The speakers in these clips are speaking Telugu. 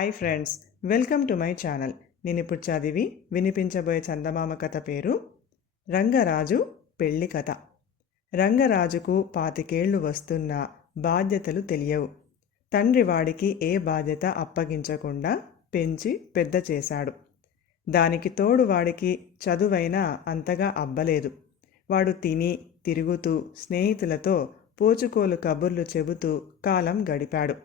Hi friends, welcome to my channel. నేను ఇప్పుడు చదివి వినిపించబోయే చందమామ కథ పేరు రంగరాజు పెళ్లి కథ. రంగరాజుకు 25 వస్తున్నా బాధ్యతలు తెలియవు. తండ్రి వాడికి ఏ బాధ్యత అప్పగించకుండా పెంచి పెద్ద చేశాడు. దానికి తోడు వాడికి చదువైనా అంతగా అబ్బలేదు. వాడు తిని తిరుగుతూ స్నేహితులతో పోచుకోలు కబుర్లు చెబుతూ కాలం గడిపాడు.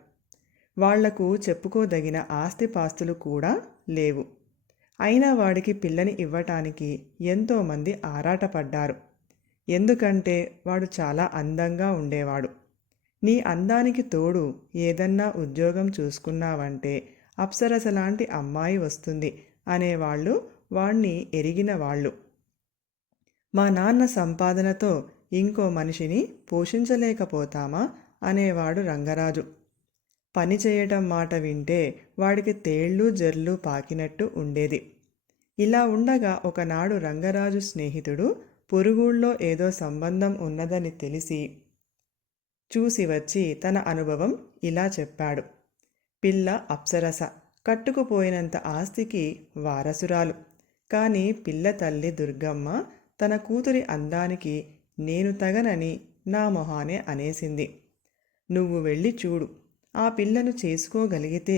వాళ్లకు చెప్పుకోదగిన ఆస్తిపాస్తులు కూడా లేవు. అయినా వాడికి పిల్లని ఇవ్వటానికి ఎంతోమంది ఆరాటపడ్డారు. ఎందుకంటే వాడు చాలా అందంగా ఉండేవాడు. నీ అందానికి తోడు ఏదన్నా ఉద్యోగం చూసుకున్నావంటే అప్సరసలాంటి అమ్మాయి వస్తుంది అనేవాళ్ళు వాణ్ణి ఎరిగిన వాళ్ళు. మా నాన్న సంపాదనతో ఇంకో మనిషిని పోషించలేకపోతామా అనేవాడు రంగరాజు. పని చేయటం మాట వింటే వాడికి తేళ్ళు జర్లు పాకినట్టు ఉండేది. ఇలా ఉండగా ఒకనాడు రంగరాజు స్నేహితుడు పొరుగుళ్ళో ఏదో సంబంధం ఉన్నదని తెలిసి చూసి వచ్చి తన అనుభవం ఇలా చెప్పాడు. పిల్ల అప్సరస, కట్టుకుపోయినంత ఆస్తికి వారసురాలు. కానీ పిల్ల తల్లి దుర్గమ్మ తన కూతురి అందానికి నేను తగనని నా మొహానే అనేసింది. నువ్వు వెళ్ళి చూడు, ఆ పిల్లను చేసుకోగలిగితే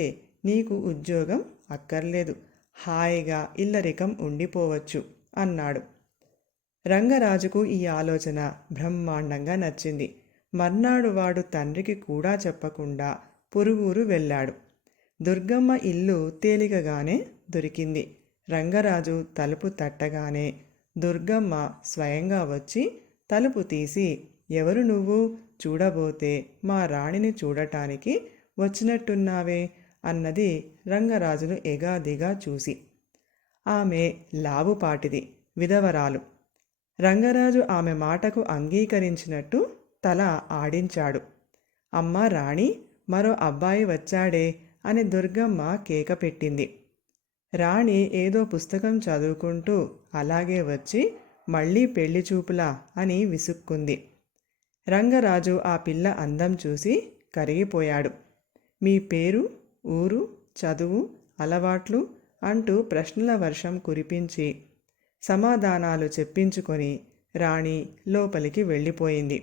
నీకు ఉద్యోగం అక్కర్లేదు, హాయిగా ఇల్లరికం ఉండిపోవచ్చు అన్నాడు. రంగరాజుకు ఈ ఆలోచన బ్రహ్మాండంగా నచ్చింది. మర్నాడు వాడు తండ్రికి కూడా చెప్పకుండా పొరుగురు వెళ్ళాడు. దుర్గమ్మ ఇల్లు తేలికగానే దొరికింది. రంగరాజు తలుపు తట్టగానే దుర్గమ్మ స్వయంగా వచ్చి తలుపు తీసి, ఎవరు నువ్వు? చూడబోతే మా రాణిని చూడటానికి వచ్చినట్టున్నావే అన్నది రంగరాజును ఎగాదిగా చూసి. ఆమె లావుపాటిది, విధవరాలు. రంగరాజు ఆమె మాటకు అంగీకరించినట్టు తల ఆడించాడు. అమ్మా రాణి, మరో అబ్బాయి వచ్చాడే అని దుర్గమ్మ కేక పెట్టింది. రాణి ఏదో పుస్తకం చదువుకుంటూ అలాగే వచ్చి మళ్ళీ పెళ్లి చూపులా అని విసుక్కుంది. రంగరాజు ఆ పిల్ల అందం చూసి కరిగిపోయాడు. మీ పేరు, ఊరు, చదువు, అలవాట్లు అంటూ ప్రశ్నల వర్షం కురిపించి సమాధానాలు చెప్పించుకొని రాణి లోపలికి వెళ్ళిపోయింది.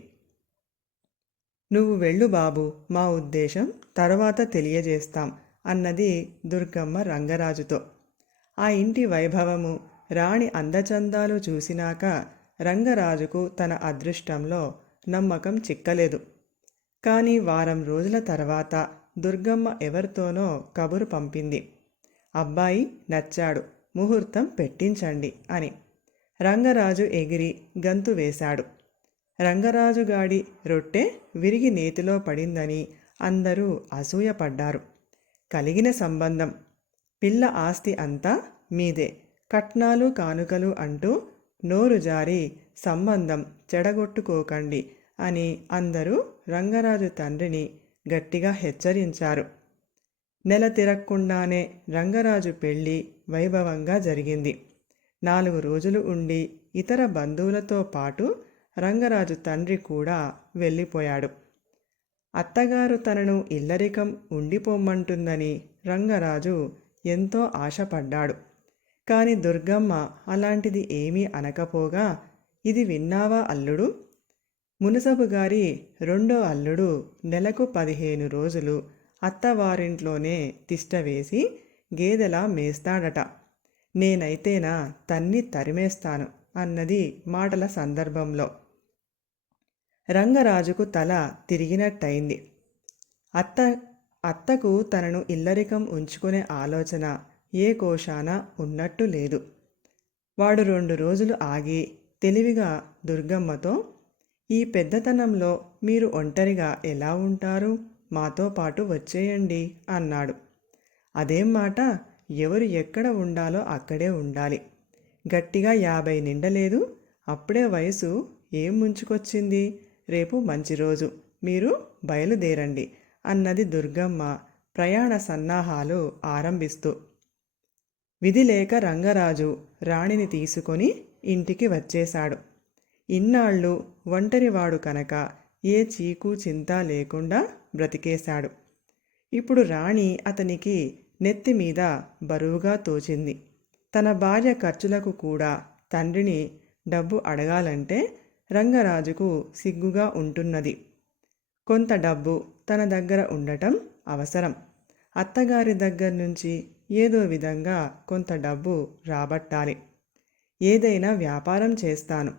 నువ్వు వెళ్ళు బాబు, మా ఉద్దేశం తరువాత తెలియజేస్తాం అన్నది దుర్గమ్మ రంగరాజుతో. ఆ ఇంటి వైభవము, రాణి అందచందాలు చూసినాక రంగరాజుకు తన అదృష్టంలో నమ్మకం చిక్కలేదు. కానీ వారం రోజుల తర్వాత దుర్గమ్మ ఎవరితోనో కబురు పంపింది. అబ్బాయి నచ్చాడు, ముహూర్తం పెట్టించండి అని. రంగరాజు ఎగిరి గంతు వేశాడు. రంగరాజుగాడి రొట్టె విరిగి నేతిలో పడిందని అందరూ అసూయపడ్డారు. కలిగిన సంబంధం, పిల్ల ఆస్తి అంతా మీదే, కట్నాలు కానుకలు అంటూ నోరు జారి సంబంధం చెడగొట్టుకోకండి అని అందరూ రంగరాజు తండ్రిని గట్టిగా హెచ్చరించారు. నెల తిరక్కుండానే రంగరాజు పెళ్లి వైభవంగా జరిగింది. 4 రోజులు ఉండి ఇతర బంధువులతో పాటు రంగరాజు తండ్రి కూడా వెళ్ళిపోయాడు. అత్తగారు తనను ఇల్లరికం ఉండిపోమ్మంటుందని రంగరాజు ఎంతో ఆశపడ్డాడు. కాని దుర్గమ్మ అలాంటిది ఏమీ అనకపోగా, ఇది విన్నావా అల్లుడు? మునసబు గారి రెండో అల్లుడు నెలకు 15 రోజులు అత్తవారింట్లోనే తిష్టవేసి గేదెలా మేస్తాడట. నేనైతేనా తన్ని తరిమేస్తాను అన్నది మాటల సందర్భంలో. రంగరాజుకు తల తిరిగినట్టయింది. అత్తకు తనను ఇల్లరికం ఉంచుకునే ఆలోచన ఏ కోశాన ఉన్నట్టు లేదు. వాడు 2 రోజులు ఆగి తెలివిగా దుర్గమ్మతో, ఈ పెద్దతనంలో మీరు ఒంటరిగా ఎలా ఉంటారు? మాతో పాటు వచ్చేయండి అన్నాడు. అదేం మాట, ఎవరు ఎక్కడ ఉండాలో అక్కడే ఉండాలి. గట్టిగా 50 నిండలేదు, అప్పుడే వయసు ఏం ముంచుకొచ్చింది? రేపు మంచి రోజు, మీరు బయలుదేరండి అన్నది దుర్గమ్మ ప్రయాణ సన్నాహాలు ఆరంభిస్తూ. విధిలేక రంగరాజు రాణిని తీసుకొని ఇంటికి వచ్చేశాడు. ఇన్నాళ్ళు ఒంటరివాడు కనుక ఏ చీకు చింత లేకుండా బ్రతికేశాడు. ఇప్పుడు రాణి అతనికి నెత్తి మీద బరువుగా తోచింది. తన భార్య ఖర్చులకు కూడా తండ్రిని డబ్బు అడగాలంటే రంగరాజుకు సిగ్గుగా ఉంటున్నది. కొంత డబ్బు తన దగ్గర ఉండటం అవసరం. అత్తగారి దగ్గర నుంచి ఏదో విధంగా కొంత డబ్బు రాబట్టాలి. ఏదైనా వ్యాపారం చేస్తాను.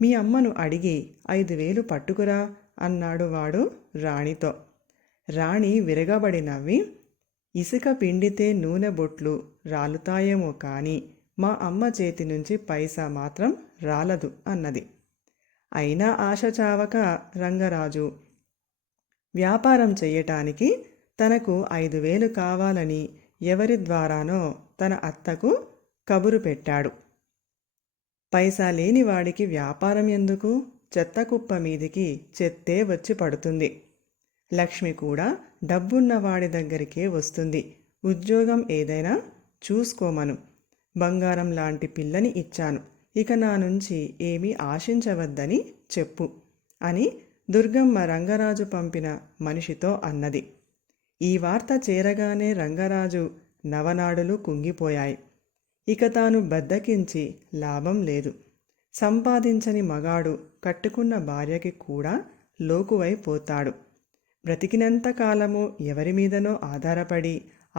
మీ అమ్మను అడిగి 5,000 పట్టుకురా అన్నాడు వాడు రాణితో. రాణి విరగబడి నవ్వి, ఇసుక పిండితే నూనె బొట్లు రాలుతాయేమో కానీ మా అమ్మ చేతి నుంచి పైసా మాత్రం రాలదు అన్నది. అయినా ఆశ చావక రంగరాజు వ్యాపారం చెయ్యటానికి తనకు 5,000 కావాలని ఎవరి ద్వారానో తన అత్తకు కబురు పెట్టాడు. పైసా లేని వాడికి వ్యాపారం ఎందుకు? చెత్తకుప్ప మీదికి చెత్తే వచ్చి పడుతుంది. లక్ష్మి కూడా డబ్బున్న వాడి దగ్గరికే వస్తుంది. ఉద్యోగం ఏదైనా చూసుకోమను. బంగారం లాంటి పిల్లని ఇచ్చాను. ఇక నా నుంచి ఏమీ ఆశించవద్దని చెప్పు అని దుర్గమ్మ రంగరాజు పంపిన మనిషితో అన్నది. ఈ వార్త చేరగానే రంగరాజు నవనాడులు కుంగిపోయాయి. ఇక తాను బద్దకించి లాభం లేదు. సంపాదించని మగాడు కట్టుకున్న భార్యకి కూడా లోకువైపోతాడు. బ్రతికినంత కాలము ఎవరి మీదనో ఆధారపడి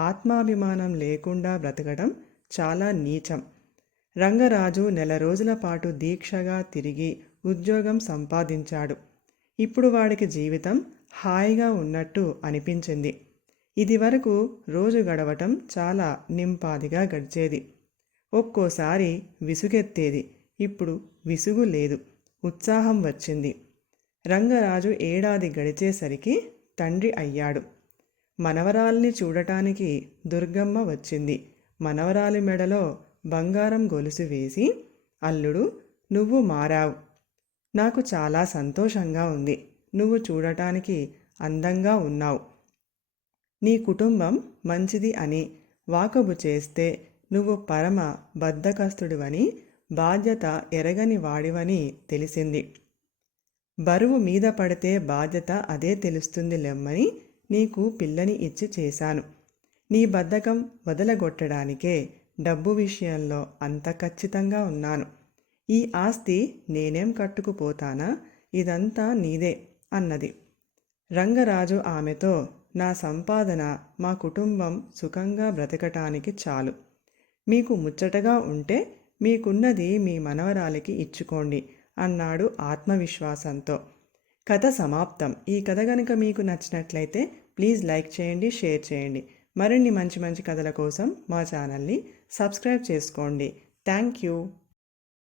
ఆత్మాభిమానం లేకుండా బ్రతకడం చాలా నీచం. రంగరాజు 4 రోజుల పాటు దీక్షగా తిరిగి ఉద్యోగం సంపాదించాడు. ఇప్పుడు వాడికి జీవితం హాయిగా ఉన్నట్టు అనిపించింది. ఇదివరకు రోజు గడవటం చాలా నింపాదిగా గడిచేది. ఒక్కోసారి విసుగెత్తేది. ఇప్పుడు విసుగు లేదు, ఉత్సాహం వచ్చింది. రంగరాజు ఏడాది గడిచేసరికి తండ్రి అయ్యాడు. మనవరాల్ని చూడటానికి దుర్గమ్మ వచ్చింది. మనవరాలి మెడలో బంగారం గొలుసు వేసి, అల్లుడు, నువ్వు మారావు. నాకు చాలా సంతోషంగా ఉంది. నువ్వు చూడటానికి అందంగా ఉన్నావు. నీ కుటుంబం మంచిది అని వాకబు చేస్తే నువ్వు పరమ బద్ధకస్తుడివని, బాధ్యత ఎరగని వాడివని తెలిసింది. బరువు మీద పడితే బాధ్యత అదే తెలుస్తుంది లెమ్మని నీకు పిల్లని ఇచ్చి చేశాను. నీ బద్ధకం వదలగొట్టడానికే డబ్బు విషయంలో అంత ఖచ్చితంగా ఉన్నాను. ఈ ఆస్తి నేనేం కట్టుకుపోతానా? ఇదంతా నీదే అన్నది. రంగరాజు ఆమెతో, నా సంపాదన మా కుటుంబం సుఖంగా బ్రతకటానికి చాలు. మీకు ముచ్చటగా ఉంటే మీకున్నది మీ మనవరాలికి ఇచ్చుకోండి అన్నాడు ఆత్మవిశ్వాసంతో. కథ సమాప్తం. ఈ కథ కనుక మీకు నచ్చినట్లయితే ప్లీజ్ లైక్ చేయండి, షేర్ చేయండి. మరిన్ని మంచి మంచి కథల కోసం మా ఛానల్ని సబ్స్క్రైబ్ చేసుకోండి. Thank you.